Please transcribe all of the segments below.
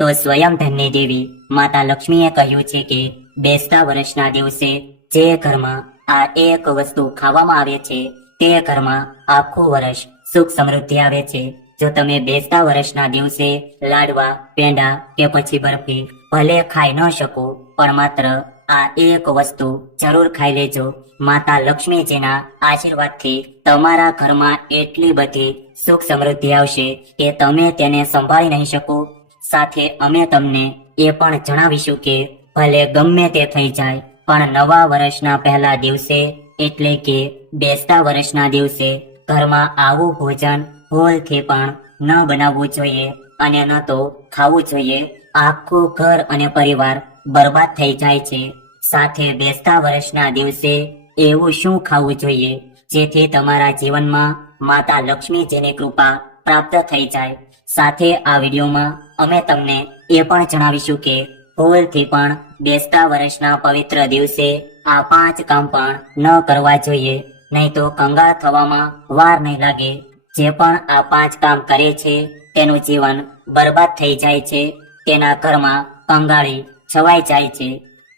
તો સ્વયં ધન્ય દેવી માતા લક્ષ્મીએ કહ્યું છે કે બેસતા વર્ષના દિવસે જે ઘરમાં આ એક વસ્તુ ખાવામાં આવે છે, તે ઘરમાં આખું વર્ષ સુખ સમૃદ્ધિ આવે છે. જો તમે બેસતા વર્ષના દિવસે લાડવા, પેંડા કે પછી બરફી ભલે ખાઈ ન શકો, પણ માત્ર આ એક વસ્તુ જરૂર ખાઈ લેજો. માતા લક્ષ્મીજીના આશીર્વાદથી તમારા ઘરમાં એટલી બધી સુખ સમૃદ્ધિ આવશે કે તમે તેને સંભાળી નહીં શકો. સાથે અમે તમને એ પણ જણાવીશું કે ભલે ગમે તે થઈ જાય, પણ નવા વર્ષના પહેલા દિવસે એટલે કે બેસતા વર્ષના દિવસે ઘરમાં આવું ભોજન ભૂલથી પણ ન બનાવવું જોઈએ અને ન તો ખાવું જોઈએ. આખું ઘર અને પરિવાર બરબાદ થઈ જાય છે. સાથે બેસતા વર્ષના દિવસે એવું શું ખાવું જોઈએ? જેથી તમારા જીવનમાં માતા લક્ષ્મીજીની કૃપા પ્રાપ્ત થઈ જાય. સાથે આ વિડીયોમાં અમે તમને એ પણ જણાવીશું કે ભૂલથી પણ બેસતા વર્ષના પવિત્ર દિવસે આ પાંચ કામ પણ ન કરવા જોઈએ. નહીં તો કંગાળ થવામાં વાર નહીં લાગે. જે પણ આ પાંચ કામ કરે છે, તેનું જીવન બરબાદ થઈ જાય છે. તેના ઘરમાં કંગાળી છવાઈ જાય છે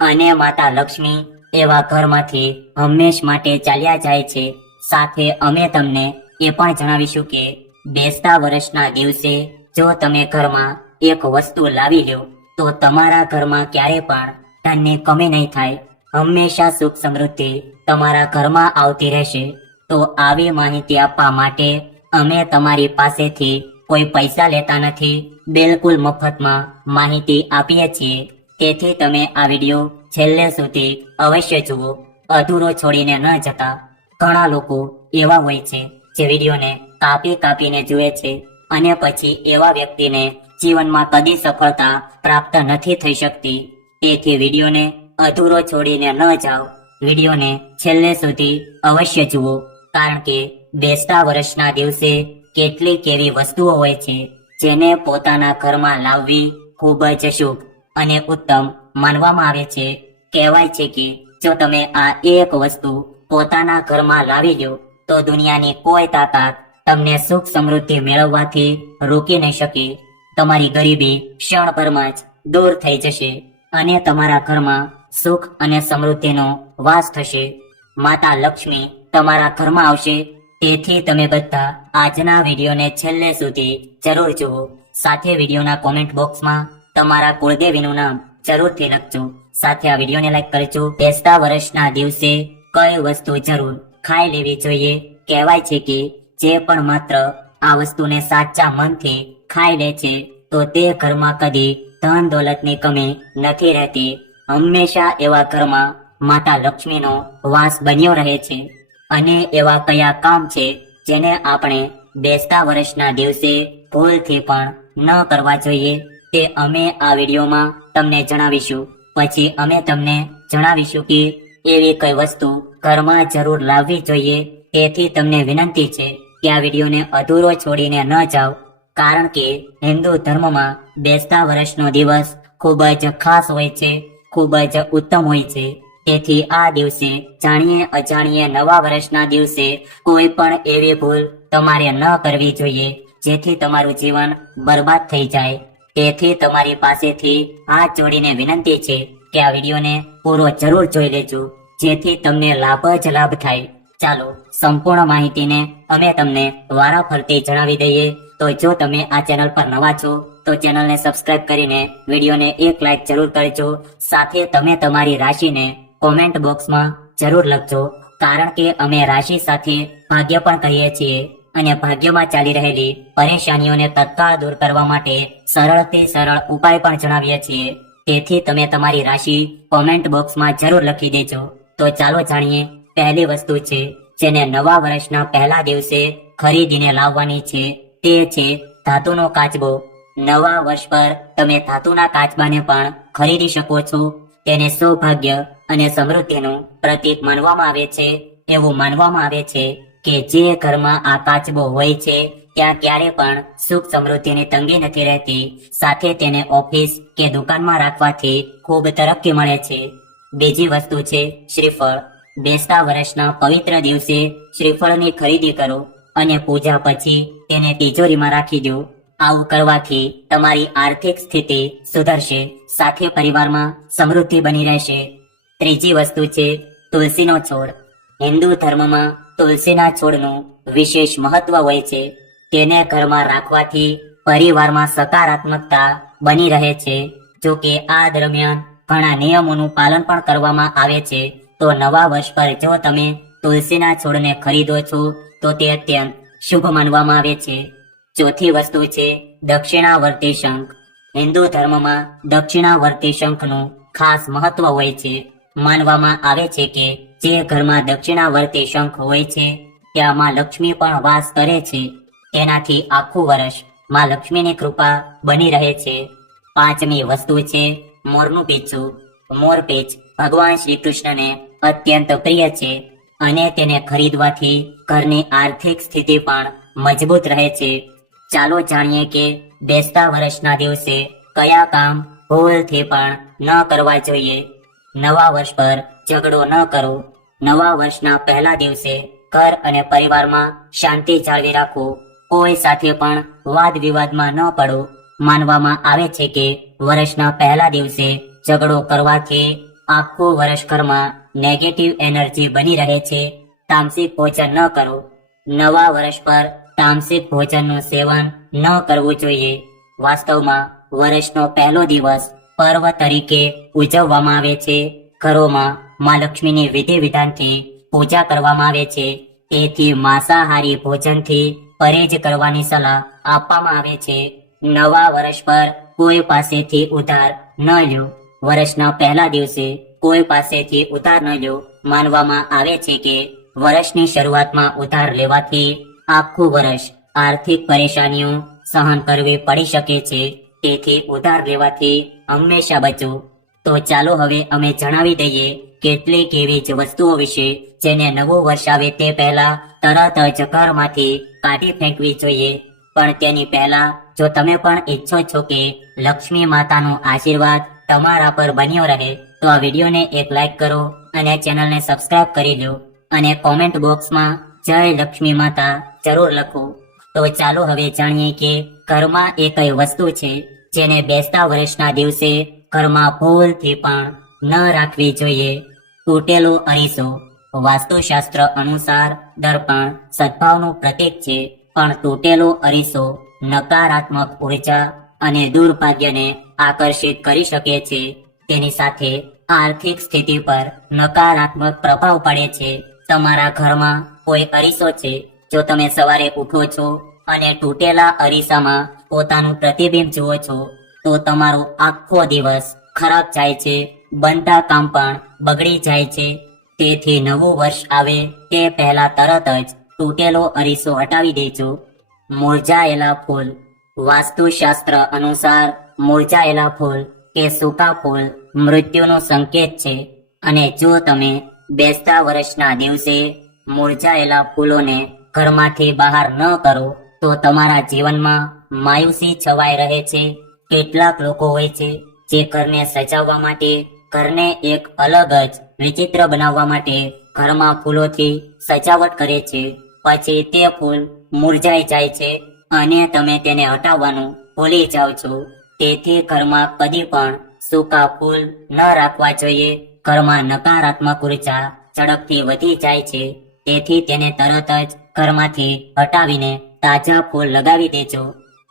અને માતા લક્ષ્મી એવા ઘરમાંથી હંમેશ માટે ચાલ્યા જાય છે. સાથે અમે તમને એ પણ જણાવીશું કે બેસતા વર્ષના દિવસે જો તમે ઘરમાં એક વસ્તુ લાવી લ્યો, તો તમારા ઘરમાં ક્યારે પણ ધનની કમી નહીં થાય. હંમેશા સુખ સમૃદ્ધિ તમારા ઘરમાં આવતી રહેશે. તો આવી માહિતી આપવા માટે અમે તમારી પાસેથી કોઈ પૈસા લેતા નથી. બિલકુલ મફતમાં માહિતી આપીએ છીએ. તેથી તમે આ વીડિયો છેલ્લે સુધી અવશ્ય જુઓ. અધૂરો છોડીને ન જતા. ઘણા લોકો એવા હોય છે. જે વિડીયોને કાપી કાપીને જુએ છે અને પછી એવા વ્યક્તિને જીવનમાં કદી સફળતા પ્રાપ્ત નથી થઈ શકતી. તેથી વિડીયોને અધૂરો છોડીને ન જાઓ. વિડીયોને છેલ્લે સુધી અવશ્ય જુઓ. કારણ કે બેસતા વર્ષના દિવસે કેટલીક એવી વસ્તુઓ હોય છે જેને પોતાના ઘરમાં લાવવી ખૂબ જ શુભ અને ઉત્તમ માનવામાં આવે છે. કહેવાય છે કે જો તમે આ એક વસ્તુ પોતાના ઘરમાં લાવી લો તો દુનિયાની કોઈ તાકાત તમને સુખ સમૃદ્ધિ મેળવવાથી રોકી નહીં શકે. તમારી ગરીબી ક્ષણભરમાં જ દૂર થઈ જશે અને તમારા ઘરમાં સુખ અને સમૃદ્ધિનો વાસ થશે. માતા લક્ષ્મી તમારા ઘરમાં આવશે. તેથી તમે બધા આજના વિડીયોને છેલ્લે સુધી જરૂર જુઓ. સાથે વિડીયોના કોમેન્ટ બોક્સમાં તમારા કુળદેવીનું નામ જરૂરથી લખજો. સાથે આ વિડીયોને લાઈક કરજો. બેસતા વર્ષના દિવસે કઈ વસ્તુ જરૂર ખાઈ લેવી જોઈએ. કહેવાય છે કે જે પણ માત્ર આ વસ્તુને સાચા મનથી ખાઈ લે છે, તો તે ઘરમાં કદી ધન દોલતની કમી નથી રહેતી. હંમેશા એવા ઘરમાં માતા લક્ષ્મીનો વાસ બન્યો રહે છે. અને એવા કયા કામ છે, જેને આપણે બેસતા વર્ષના દિવસે ભૂલથી પણ ન કરવા જોઈએ, તે અમે આ વિડીયોમાં તમને જણાવીશું. પછી અમે તમને જણાવીશું કે એવી કઈ વસ્તુ ઘરમાં જરૂર લાવવી જોઈએ તેથી તમને વિનંતી છે કે આ વિડીયોને અધૂરો છોડીને ન જાઓ. કારણ કે હિન્દુ ધર્મમાં બેસતા વર્ષનો દિવસ ખૂબ જ ખાસ હોય છે, ખૂબ જ ઉત્તમ હોય છે. તેથી આ દિવસે જાણીએ અજાણીએ નવા વર્ષના દિવસે કોઈ પણ એવી ભૂલ તમારે ન કરવી જોઈએ, જેથી તમારું જીવન બરબાદ થઈ જાય. તેથી તમારી પાસેથી હાથ જોડીને વિનંતી છે કે આ વિડીયોને પૂરો જરૂર જોઈ લેજો. જેથી તમને લાભ જ લાભ થાય. ચાલો, સંપૂર્ણ માહિતીને અમે તમને વારાફરતી જણાવી દઈએ. તો જો તમે આ ચેનલ પર નવા છો, તો ચેનલને સબસ્ક્રાઇબ કરીને વિડીયોને એક લાઇક જરૂર કરજો. સાથે તમે તમારી રાશિને કોમેન્ટ બોક્સમાં જરૂર લખજો. કારણ કે અમે રાશિ સાથે ભાગ્ય પણ કહીએ છીએ અને ભાગ્યમાં ચાલી રહેલી પરેશાનીઓને તત્કાળ દૂર કરવા માટે સરળથી સરળ ઉપાય પણ જણાવીએ છીએ. તેથી તમે તમારી રાશિ કોમેન્ટ બોક્સમાં જરૂર લખી દેજો. તો ચાલો જાણીએ, પહેલી વસ્તુ છે જેને નવા વર્ષના પહેલા દિવસે ખરીદીને લાવવાની છે, તે છે ધાતુનો કાચબો. નવા વર્ષ પર તમે ધાતુના કાચબાને પણ ખરીદી શકો છો. તેને સૌભાગ્ય અને સમૃદ્ધિનું પ્રતીક માનવામાં આવે છે. એવું માનવામાં આવે છે કે જે ઘરમાં આ કાચબો હોય છે, ત્યાં ક્યારે પણ સુખ સમૃદ્ધિની તંગી નથી રહેતી. સાથે તેને ઓફિસ કે દુકાનમાં રાખવાથી ખૂબ તરક્કી મળે છે. બીજી વસ્તુ છે શ્રીફળ. બેસતા વર્ષના પવિત્ર દિવસે શ્રીફળની ખરીદી કરો અને પૂજા પછી તેને તિજોરીમાં રાખી દો. આવું કરવાથી તમારી આર્થિક સ્થિતિ સુધરશે, સાથે પરિવારમાં સમૃદ્ધિ બની રહેશે. ત્રીજી વસ્તુ છે તુલસીનો છોડ. હિન્દુ ધર્મમાં તુલસીના છોડનું વિશેષ મહત્વ હોય છે. તેને ઘરમાં રાખવાથી પરિવારમાં સકારાત્મકતા બની રહે છે. જો કે આ દરમિયાન ઘણા નિયમોનું પાલન પણ કરવામાં આવે છે. તો નવા વર્ષ પર જો તમે તુલસીના છોડને ખરીદો છો, તો તે અત્યંત શુભ માનવામાં આવે છે. ચોથી વસ્તુ છે દક્ષિણાવર્તી શંખ. હિન્દુ ધર્મમાં દક્ષિણાવર્તી શંખનું ખાસ મહત્વ હોય છે. માનવામાં આવે છે કે જે ઘરમાં દક્ષિણાવર્તી શંખ હોય છે, ત્યાં માં લક્ષ્મી પણ વાસ કરે છે. તેનાથી આખું વર્ષમાં લક્ષ્મીની કૃપા બની રહે છે. પાંચમી વસ્તુ છે મોરનું પીછું મોર પીછ ભગવાન શ્રી કૃષ્ણને અત્યંત પ્રિય છે અને તેને ખરીદવાથી ઘરની આર્થિક સ્થિતિ પણ મજબૂત રહે છે. ચાલો જાણીએ કે બેસતા વર્ષના દિવસે કયા કામ ભૂલથી પણ ન કરવા જોઈએ. નવા વર્ષ પર ઝઘડો ન કરો. નવા વર્ષના પહેલા દિવસે ઘર અને પરિવારમાં શાંતિ જાળવી રાખો. કોઈ સાથે પણ વાદ વિવાદમાં ન પડો. માનવામાં આવે છે કે વર્ષના પહેલા દિવસે ઝઘડો કરવાથી આખું વર્ષ ઘરમાં નેગેટિવ એનર્જી બની રહે છે. તામસિક ભોજન ન કરો. નવા વર્ષ પર તામસિક ભોજનનું સેવન ન કરવું જોઈએ. વાસ્તવમાં વર્ષનો પહેલો દિવસ પર્વ તરીકે ઉજવવામાં આવે છે. ઘરોમાં મા લક્ષ્મીની વિધિ વિધાનથી પૂજા કરવામાં આવે છે. તેથી માંસાહારી ભોજનથી પરેજ કરવાની સલાહ આપવામાં આવે છે. નવા વર્ષ પર કોઈ પાસેથી ઉધાર ન લ્યો વર્ષના પહેલા દિવસે કોઈ પાસેથી ઉધાર ન લ્યો માનવામાં આવે છે કે વર્ષની શરૂઆતમાં ઉધાર લેવાથી આખું વર્ષ આર્થિક પરેશાનીઓ સહન કરવી પડી શકે છે. તેથી ઉધાર લેવાથી હંમેશા બચો. તો ચાલો હવે અમે જણાવી દઈએ કેટલીક એવી જ વસ્તુઓ વિશે જેને નવું વર્ષ આવે તે પહેલા તરત જ ઘરમાંથી કાઢી ફેંકવી જોઈએ. પણ તેની પહેલા, જો તમે પણ ઈચ્છો છો કે લક્ષ્મી માતાનો આશીર્વાદ તમારા પર બન્યો રહે, તો આ વિડીયોને એક લાઈક કરો અને ચેનલને સબસ્ક્રાઇબ કરી લો અને કોમેન્ટ બોક્સમાં જય લક્ષ્મી માતા જરૂર લખો. તો ચાલો હવે જાણીએ કે ઘરમાં એ કઈ વસ્તુ છે જેને બેસતા વર્ષના દિવસે ઘરમાં ભૂલથી પણ ન રાખવી જોઈએ. તૂટેલો અરીસો. વાસ્તુશાસ્ત્ર અનુસાર દર્પણ સદભાવનું પ્રતીક છે. પણ તૂટેલો અરીસો નકારાત્મક ઊર્જા અને દુર્ભાગ્યને આકર્ષિત કરી શકે છે. તેની સાથે આર્થિક સ્થિતિ પર નકારાત્મક પ્રભાવ પડે છે. તમારા ઘરમાં કોઈ અરીસો છે? જો તમે સવારે ઉઠો છો અને તૂટેલા અરીસામાં પોતાનું પ્રતિબિંબ જુઓ છો, તો તમારો આખો દિવસ ખરાબ જાય છે. બનતા કામ પણ બગડી જાય છે. તેથી નવું વર્ષ આવે તે પહેલા તરત જ તૂટેલો અરીસો હટાવી દેજો. મુરઝાયેલા ફૂલ. વાસ્તુશાસ્ત્ર અનુસાર મુરઝાયેલા ફૂલ કે સૂકા ફૂલ મૃત્યુનો સંકેત છે. અને જો તમે બેસતા વર્ષના દિવસે મુરઝાયેલા ફૂલોને ઘરમાંથી બહાર ન કરો, તો તમારા જીવનમાં માયુસી છવાઈ રહે છે. કેટલાક લોકો હોય છે જે ઘરને સજાવવા માટે, ઘરને એક અલગ જ વિચિત્ર બનાવવા માટે ઘરમાં ફૂલોથી સજાવટ કરે છે. પછી તે ફૂલ મુરઝાઈ જાય છે અને તમે તેને હટાવવાનું ભૂલી જાઓ છો. તેથી ઘરમાં કદી પણ સૂકા ફૂલ ન રાખવા જોઈએ. ઘરમાં નકારાત્મક ઊર્જા ઝડપથી વધી જાય છે. તેથી તેને તરત જ ઘરમાંથી હટાવીને તાજા ફૂલ લગાવી દેજો.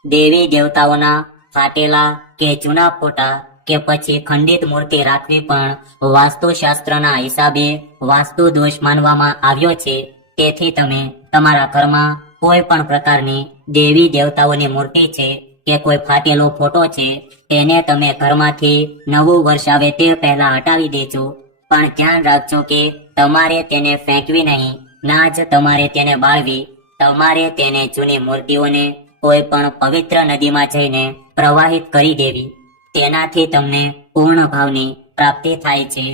દેવી દેવતાઓના ફાટેલા કે જૂના ફોટા કે પછી ખંડિત મૂર્તિ રાખવી પણ વાસ્તુશાસ્ત્રના હિસાબે વાસ્તુ દોષ માનવામાં આવ્યો છે. તેથી તમે તમારા ઘરમાં કોઈ પણ પ્રકારની દેવી દેવતાઓની મૂર્તિ છે કે કોઈ ફાટેલો ફોટો છે, તેને તમે ઘરમાંથી નવું વર્ષ આવે તે પહેલા હટાવી દેજો. પણ ધ્યાન રાખજો કે તમારે તેને ફેંકવી નહીં, ના જ તમારે તેને બાળવી. તમારે તેને જૂની મૂર્તિઓને કોઈ પણ પવિત્ર નદીમાં જઈને પ્રવાહિત કરી દેવી. તેનાથી તમને પૂર્ણ ભાવની પ્રાપ્તિ થાય છે.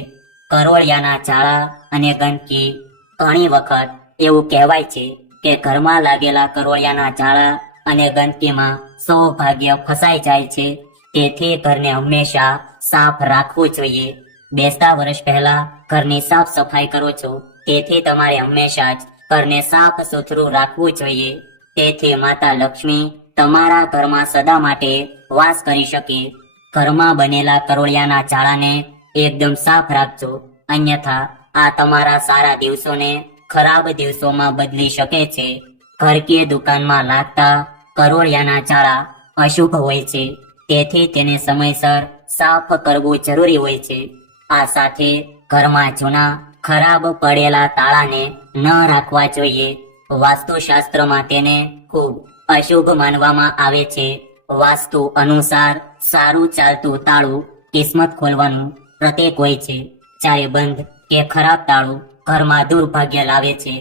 કરોળિયાના ઝાડા અને ગંદકી ઘણી વખત એવું કહેવાય છે કે ઘરમાં લાગેલા કરોળિયાના ઝાડા અને ગંદકીમાં સૌભાગ્ય ફસાઈ જાય છે. તેથી ઘરને હંમેશા સાફ રાખવું જોઈએ. બેસતા વર્ષ પહેલા ઘરની સાફ સફાઈ કરો છો. તેથી તમારે હંમેશા જ ઘરને સાફ સુથરું રાખવું જોઈએ. તેથી માતા લક્ષ્મી તમારા ઘરમાં સદા માટે વાસ કરી શકે. ઘરમાં બનેલા કરોળિયાના ચાળાને એકદમ સાફ રાખજો. અન્યથા આ તમારા સારા દિવસોને ખરાબ દિવસોમાં બદલી શકે છે. ઘર દુકાનમાં લાગતા કરોળિયાના ચાળા અશુભ હોય છે. તેથી તેને સમયસર સાફ કરવું જરૂરી હોય છે. આ સાથે ઘરમાં જૂના ખરાબ પડેલા તાળાને ન રાખવા જોઈએ. વાસ્તુશાસ્ત્રમાં તેને ખૂબ અશુભ માનવામાં આવે છે. વાસ્તુ અનુસાર સારું ચાલતું તાળું કિસ્મત ખોલવાનું પ્રતીક હોય છે. જ્યારે બંધ કે ખરાબ તાળું ઘરમાં દુર્ભાગ્ય લાવે છે.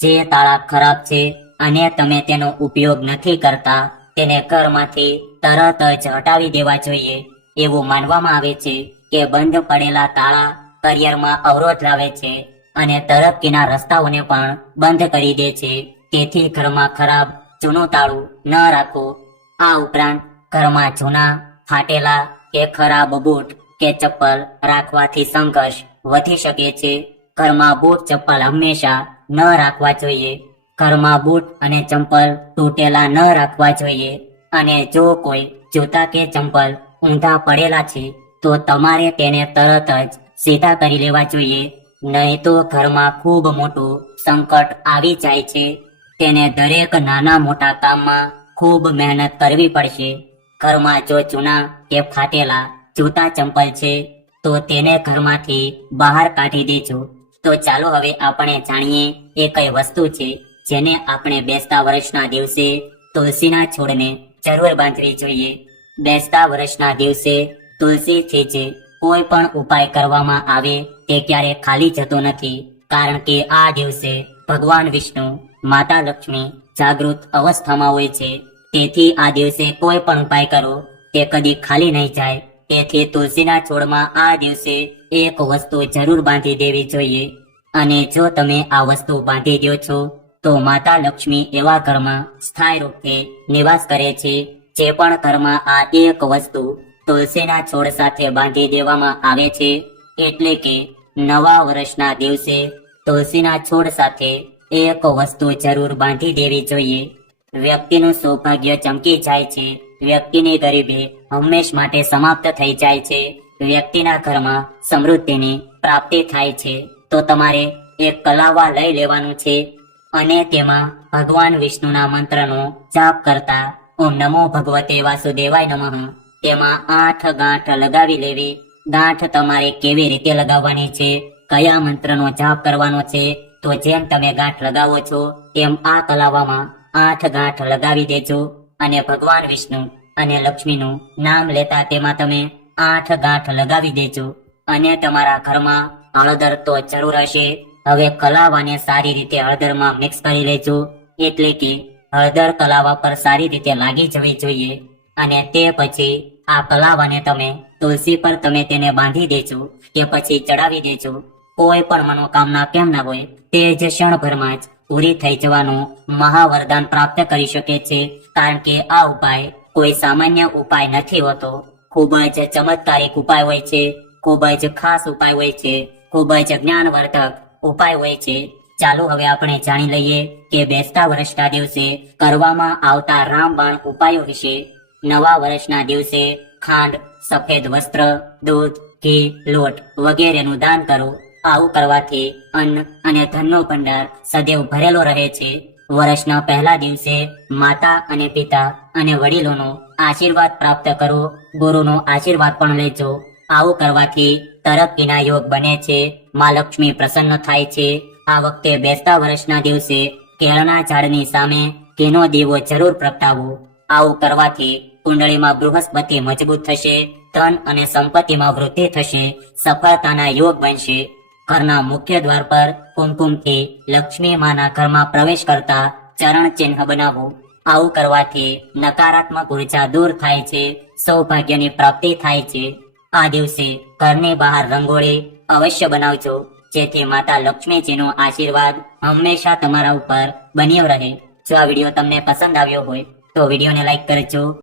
જે તાળા ખરાબ છે અને તમે તેનો ઉપયોગ નથી કરતા, તેને ઘરમાંથી તરત જ હટાવી દેવા જોઈએ. એવું માનવામાં આવે છે કે બંધ પડેલા તાળા કરિયરમાં અવરોધ લાવે છે અને તરફકીના રસ્તાઓને પણ બંધ કરી દે છે. તેથી ઘરમાં ખરાબ જૂનું તાળું ન રાખો. આ ઉપરાંત ઘરમાં જૂના ફાટેલા કે ખરાબ બૂટ કે ચપ્પલ રાખવાથી સંઘર્ષ વધી શકે છે. ઘરમાં બૂટ ચપ્પલ હંમેશા ન રાખવા જોઈએ. ઘરમાં બૂટ અને ચંપલ તૂટેલા ન રાખવા જોઈએ. અને જો કોઈ જૂતા કે ચંપલ ઊંધા પડેલા છે, તો તમારે તેને તરત જ સીધા કરી લેવા જોઈએ. નહીં તો ઘરમાં ખૂબ મોટું સંકટ આવી જાય છે. તેને દરેક નાના મોટા કામમાં ખૂબ મહેનત કરવી પડશે. ઘરમાં જો જૂના કે ફાટેલા જૂતા ચંપલ છે, તો તેને ઘરમાંથી બહાર કાઢી દેજો. તો ચાલો હવે આપણે જાણીએ એ કઈ વસ્તુ છે જેને આપણે બેસતા વર્ષના દિવસે તુલસીના છોડને જરૂર બાંધવી જોઈએ. બેસતા વર્ષના દિવસે તુલસીથી જે કોઈ પણ ઉપાય કરવામાં આવે તે ક્યારે ખાલી જતો નથી, કારણ કે આ દિવસે ભગવાન વિષ્ણુ, માતા લક્ષ્મી જાગૃત અવસ્થામાં હોય છે. તેથી આ દિવસે કોઈ પણ ઉપાય કરો તે કદી ખાલી નહીં જાય. તેથી તુલસીના છોડમાં આ દિવસે એક વસ્તુ જરૂર બાંધી દેવી જોઈએ. અને જો તમે આ વસ્તુ બાંધી દો છો, તો માતા લક્ષ્મી એવા ઘરમાં સ્થાયી રૂપે નિવાસ કરે છે, જે પણ ઘરમાં આ એક વસ્તુ તુલસીના છોડ સાથે બાંધી દેવામાં આવે છે, એટલે કે નવા વર્ષના દિવસે તુલસીના છોડ સાથે એક વસ્તુ જરૂર બાંધી દેવી જોઈએ. વ્યક્તિનું સૌભાગ્ય ચમકી જાય છે. વ્યક્તિની ગરીબી હંમેશ માટે સમાપ્ત થઈ જાય છે. વ્યક્તિના ઘરમાં સમૃદ્ધિની પ્રાપ્તિ થાય છે, તો તમારે એક કલાવા લઈ લેવાનું છે અને તેમાં ભગવાન વિષ્ણુના મંત્રનો જાપ કરતા ઓમ નમો ભગવતે વાસુદેવાય નમઃ. તેમાં આઠ ગાંઠ લગાવી લેવી. ગાંઠ તમારે કેવી રીતે લગાવવાની છે, કયા મંત્રનો જાપ કરવાનો છે, તો જેમ તમે ગાંઠ લગાવો છો, તેમ આ કલાવામાં આઠ ગાંઠ લગાવી દેજો અને ભગવાન વિષ્ણુ અને લક્ષ્મીનું નામ લેતા તેમાં તમે આઠ ગાંઠ લગાવી દેજો અને તમારા ઘરમાં હળદર તો જરૂર હશે. હવે કલાવાને સારી રીતે હળદરમાં મિક્સ કરી લેજો. એટલે કે હળદર કલાવા પર સારી રીતે લાગી જવી જોઈએ. અને તે પછી આ કલાવાને તમે તુલસી પર તમે તેને બાંધી દેજો કે પછી ચડાવી દેજો. કોઈ પણ મનોકામના કેમ ના હોય તે જ ક્ષણભરમાં જ પૂરી થઈ જવાનું મહાવરદાન પ્રાપ્ત કરી શકે છે. કારણ કે આ ઉપાય કોઈ સામાન્ય ઉપાય નથી હોતો. ખૂબ જ ચમત્કારિક ઉપાય હોય છે, ખૂબ જ ખાસ ઉપાય હોય છે, ખૂબ જ જ્ઞાનવર્ધક ઉપાય હોય છે. ચાલો હવે આપણે જાણી લઈએ કે બેસતા વર્ષના દિવસે કરવામાં આવતા રામબાણ ઉપાયો વિશે. નવા વર્ષના દિવસે ખાંડ, સફેદ વસ્ત્ર, દૂધ, ઘી, લોટ વગેરેનું દાન કરો. આવું કરવાથી અન્ન અને ધનનો ભંડાર સદૈવ ભરેલો રહે છે. વર્ષના પહેલા દિવસે માતા અને પિતા અને વડીલોનો આશીર્વાદ પ્રાપ્ત કરો, ગુરુનો આશીર્વાદ પણ લેજો. આવું કરવાથી તરક્કીના યોગ બને છે. માં લક્ષ્મી પ્રસન્ન થાય છે. આ વખતે બેસતા વર્ષના દિવસે કેળના ઝાડની સામે ઘીનો દીવો જરૂર પ્રગટાવો. આવું કરવાથી કુંડળીમાં બૃહસ્પતિ મજબૂત થશે, ધન અને સંપત્તિમાં વૃદ્ધિ થશે, સફળતાના યોગ બનશે. ઘરના મુખ્ય દ્વાર પર કુમકુમથી લક્ષ્મી માના ઘરમાં પ્રવેશ કરતા ચરણ ચિહ્ન બનાવો. આવું કરવાથી નકારાત્મક ઊર્જા દૂર થાય છે, સૌભાગ્યની પ્રાપ્તિ થાય છે. આ દિવસે ઘરની બહાર રંગોળી અવશ્ય બનાવજો, જેથી માતા લક્ષ્મીજીનો આશીર્વાદ હંમેશા તમારા ઉપર બન્યો રહે. જો આ વીડિયો તમને પસંદ આવ્યો હોય, તો વિડીયોને લાઈક કરજો.